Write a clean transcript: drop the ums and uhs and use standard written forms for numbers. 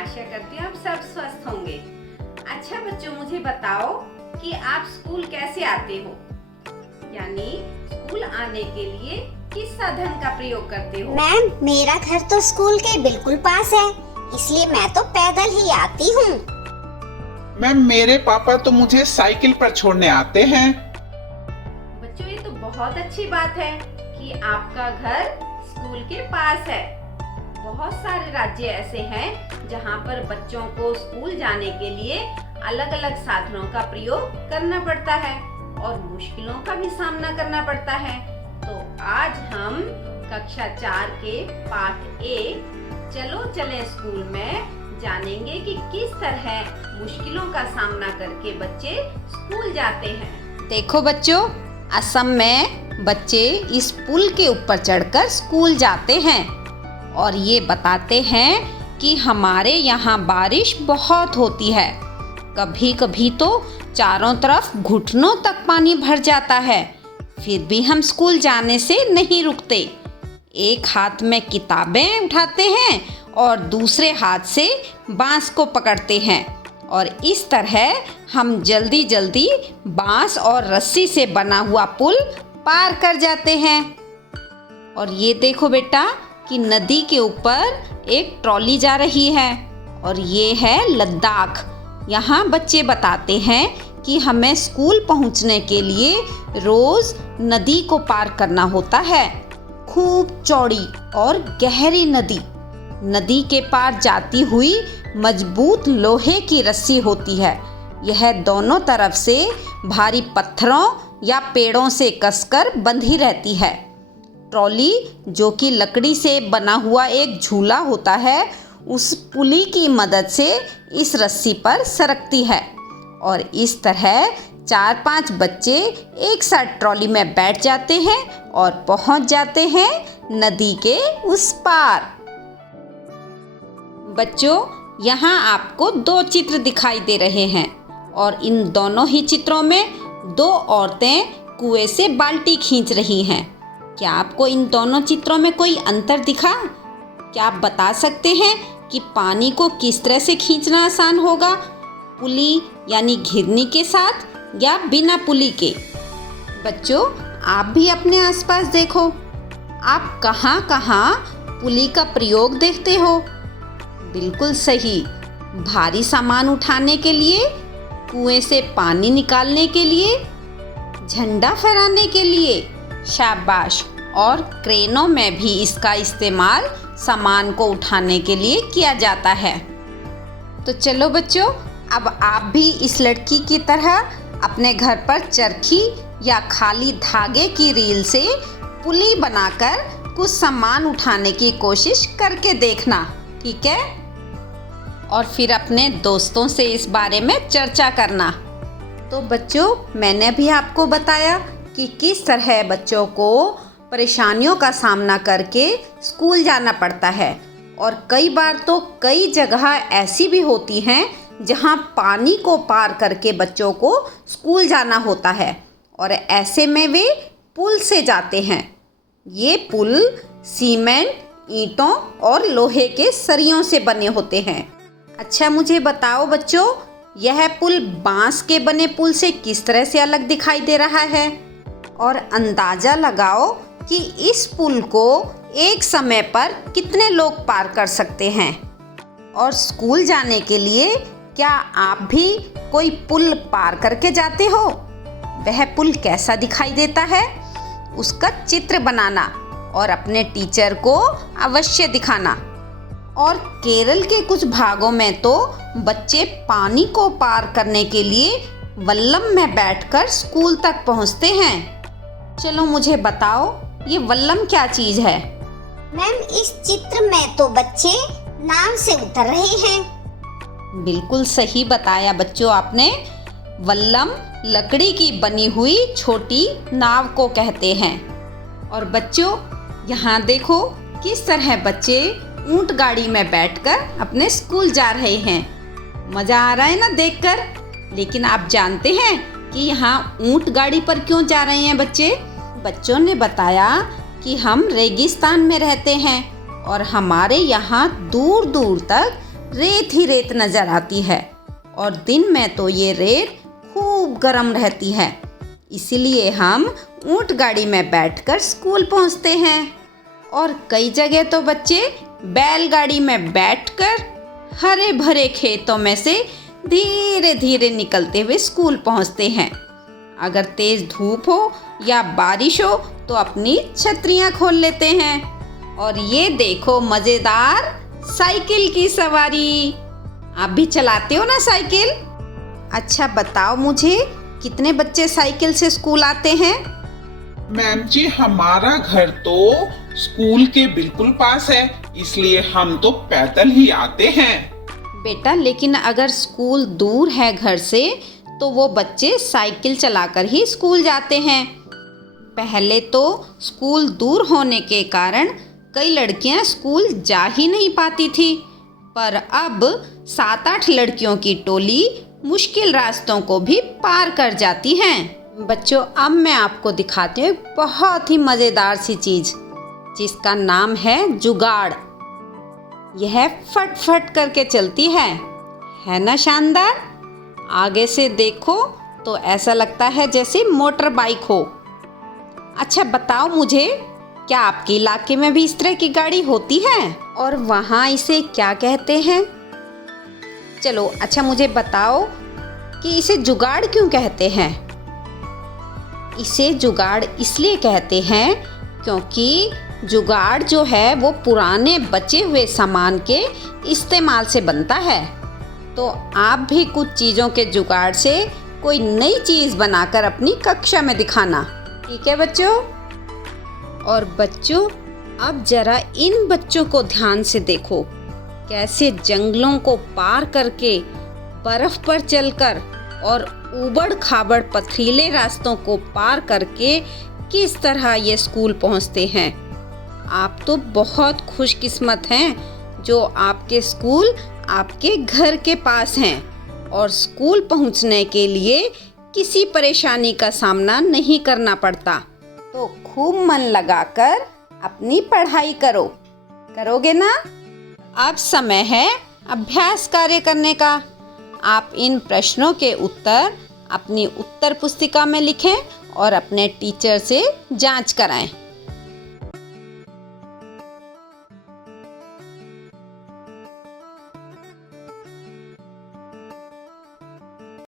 आशा करती हूँ आप सब स्वस्थ होंगे। अच्छा बच्चों, मुझे बताओ कि आप स्कूल कैसे आते हो, यानी स्कूल आने के लिए किस साधन का प्रयोग करते हो? मैम, मेरा घर तो स्कूल के बिल्कुल पास है, इसलिए मैं तो पैदल ही आती हूँ। मैम, मेरे पापा तो मुझे साइकिल पर छोड़ने आते हैं। बच्चों, ये तो बहुत अच्छी बात है कि आपका घर स्कूल के पास है। बहुत सारे राज्य ऐसे हैं जहाँ पर बच्चों को स्कूल जाने के लिए अलग अलग साधनों का प्रयोग करना पड़ता है और मुश्किलों का भी सामना करना पड़ता है। तो आज हम कक्षा 4 के पाठ 1 चलो चलें स्कूल में जानेंगे कि किस तरह मुश्किलों का सामना करके बच्चे स्कूल जाते हैं। देखो बच्चों, असम में बच्चे इस पुल के ऊपर चढ़कर स्कूल जाते हैं और ये बताते हैं कि हमारे यहाँ बारिश बहुत होती है। कभी कभी तो चारों तरफ घुटनों तक पानी भर जाता है, फिर भी हम स्कूल जाने से नहीं रुकते। एक हाथ में किताबें उठाते हैं और दूसरे हाथ से बांस को पकड़ते हैं और इस तरह हम जल्दी जल्दी बांस और रस्सी से बना हुआ पुल पार कर जाते हैं। और ये देखो बेटा कि नदी के ऊपर एक ट्रॉली जा रही है और ये है लद्दाख। यहाँ बच्चे बताते हैं कि हमें स्कूल पहुँचने के लिए रोज़ नदी को पार करना होता है। खूब चौड़ी और गहरी नदी। नदी के पार जाती हुई मजबूत लोहे की रस्सी होती है। यह दोनों तरफ से भारी पत्थरों या पेड़ों से कसकर बंधी रहती है। ट्रॉली, जो कि लकड़ी से बना हुआ एक झूला होता है, उस पुली की मदद से इस रस्सी पर सरकती है और इस तरह 4-5 बच्चे एक साथ ट्रॉली में बैठ जाते हैं और पहुंच जाते हैं नदी के उस पार। बच्चों, यहाँ आपको 2 चित्र दिखाई दे रहे हैं और इन दोनों ही चित्रों में 2 औरतें कुएं से बाल्टी खींच रही हैं। क्या आपको इन दोनों चित्रों में कोई अंतर दिखा? क्या आप बता सकते हैं कि पानी को किस तरह से खींचना आसान होगा, पुली यानी घिरनी के साथ या बिना पुली के? बच्चों, आप भी अपने आसपास देखो, आप कहाँ कहाँ पुली का प्रयोग देखते हो? बिल्कुल सही, भारी सामान उठाने के लिए, कुएं से पानी निकालने के लिए, झंडा फहराने के लिए, शाबाश, और क्रेनों में भी इसका इस्तेमाल सामान को उठाने के लिए किया जाता है। तो चलो बच्चों, अब आप भी इस लड़की की तरह अपने घर पर चरखी या खाली धागे की रील से पुली बनाकर कुछ सामान उठाने की कोशिश करके देखना, ठीक है? और फिर अपने दोस्तों से इस बारे में चर्चा करना। तो बच्चों, मैंने भी आपको बताया कि किस तरह बच्चों को परेशानियों का सामना करके स्कूल जाना पड़ता है और कई बार तो कई जगह ऐसी भी होती हैं जहां पानी को पार करके बच्चों को स्कूल जाना होता है और ऐसे में वे पुल से जाते हैं। ये पुल सीमेंट, ईंटों और लोहे के सरियों से बने होते हैं। अच्छा, मुझे बताओ बच्चों, यह पुल बांस के बने पुल से किस तरह से अलग दिखाई दे रहा है? और अंदाज़ा लगाओ कि इस पुल को एक समय पर कितने लोग पार कर सकते हैं। और स्कूल जाने के लिए क्या आप भी कोई पुल पार करके जाते हो? वह पुल कैसा दिखाई देता है, उसका चित्र बनाना और अपने टीचर को अवश्य दिखाना। और केरल के कुछ भागों में तो बच्चे पानी को पार करने के लिए वल्लम में बैठकर स्कूल तक पहुंचते हैं। चलो मुझे बताओ, ये वल्लम क्या चीज़ है? मैम, इस चित्र में तो बच्चे नाव से उतर रहे हैं। बिल्कुल सही बताया बच्चों आपने। वल्लम लकड़ी की बनी हुई छोटी नाव को कहते हैं। और बच्चों, यहाँ देखो किस तरह बच्चे ऊंट गाड़ी में बैठकर अपने स्कूल जा रहे हैं। मज़ा आ रहा है ना देखकर? लेकिन आप जानते हैं कि यहाँ ऊंट गाड़ी पर क्यों जा रहे हैं बच्चे? बच्चों ने बताया कि हम रेगिस्तान में रहते हैं और हमारे यहाँ दूर दूर तक रेत ही रेत नज़र आती है और दिन में तो ये रेत खूब गर्म रहती है। इसीलिए हम ऊंट गाड़ी में बैठकर स्कूल पहुंचते हैं और कई जगह तो बच्चे बैलगाड़ी में बैठकर हरे भरे खेतों में से धीरे धीरे निकलते हुए स्कूल पहुंचते हैं। अगर तेज़ धूप हो या बारिश हो तो अपनी छतरियां खोल लेते हैं। और ये देखो मज़ेदार साइकिल की सवारी। आप भी चलाते हो ना साइकिल? अच्छा बताओ मुझे, कितने बच्चे साइकिल से स्कूल आते हैं? मैम जी, हमारा घर तो स्कूल के बिल्कुल पास है, इसलिए हम तो पैदल ही आते हैं। बेटा, लेकिन अगर स्कूल दूर है घर से तो वो बच्चे साइकिल चलाकर ही स्कूल जाते हैं। पहले तो स्कूल दूर होने के कारण कई लड़कियां स्कूल जा ही नहीं पाती थी, पर अब 7-8 लड़कियों की टोली मुश्किल रास्तों को भी पार कर जाती हैं। बच्चों, अब मैं आपको दिखाती हूँ एक बहुत ही मज़ेदार सी चीज़ जिसका नाम है जुगाड़। यह फट फट करके चलती है ना शानदार? आगे से देखो तो ऐसा लगता है जैसे मोटर बाइक हो। अच्छा बताओ मुझे, क्या आपके इलाके में भी इस तरह की गाड़ी होती है? और वहाँ इसे क्या कहते हैं? चलो अच्छा मुझे बताओ कि इसे जुगाड़ क्यों कहते हैं? इसे जुगाड़ इसलिए कहते हैं क्योंकि जुगाड़ जो है वो पुराने बचे हुए सामान के इस्तेमाल से बनता है। तो आप भी कुछ चीज़ों के जुगाड़ से कोई नई चीज़ बनाकर अपनी कक्षा में दिखाना, ठीक है बच्चों? और बच्चों, अब जरा इन बच्चों को ध्यान से देखो, कैसे जंगलों को पार करके, बर्फ पर चलकर और ऊबड़ खाबड़ पथरीले रास्तों को पार करके किस तरह ये स्कूल पहुंचते हैं। आप तो बहुत खुशकिस्मत हैं जो आपके स्कूल आपके घर के पास हैं और स्कूल पहुंचने के लिए किसी परेशानी का सामना नहीं करना पड़ता। तो खूब मन लगाकर अपनी पढ़ाई करोगे ना? अब समय है अभ्यास कार्य करने का। आप इन प्रश्नों के उत्तर अपनी उत्तर पुस्तिका में लिखें और अपने टीचर से जांच कराएं।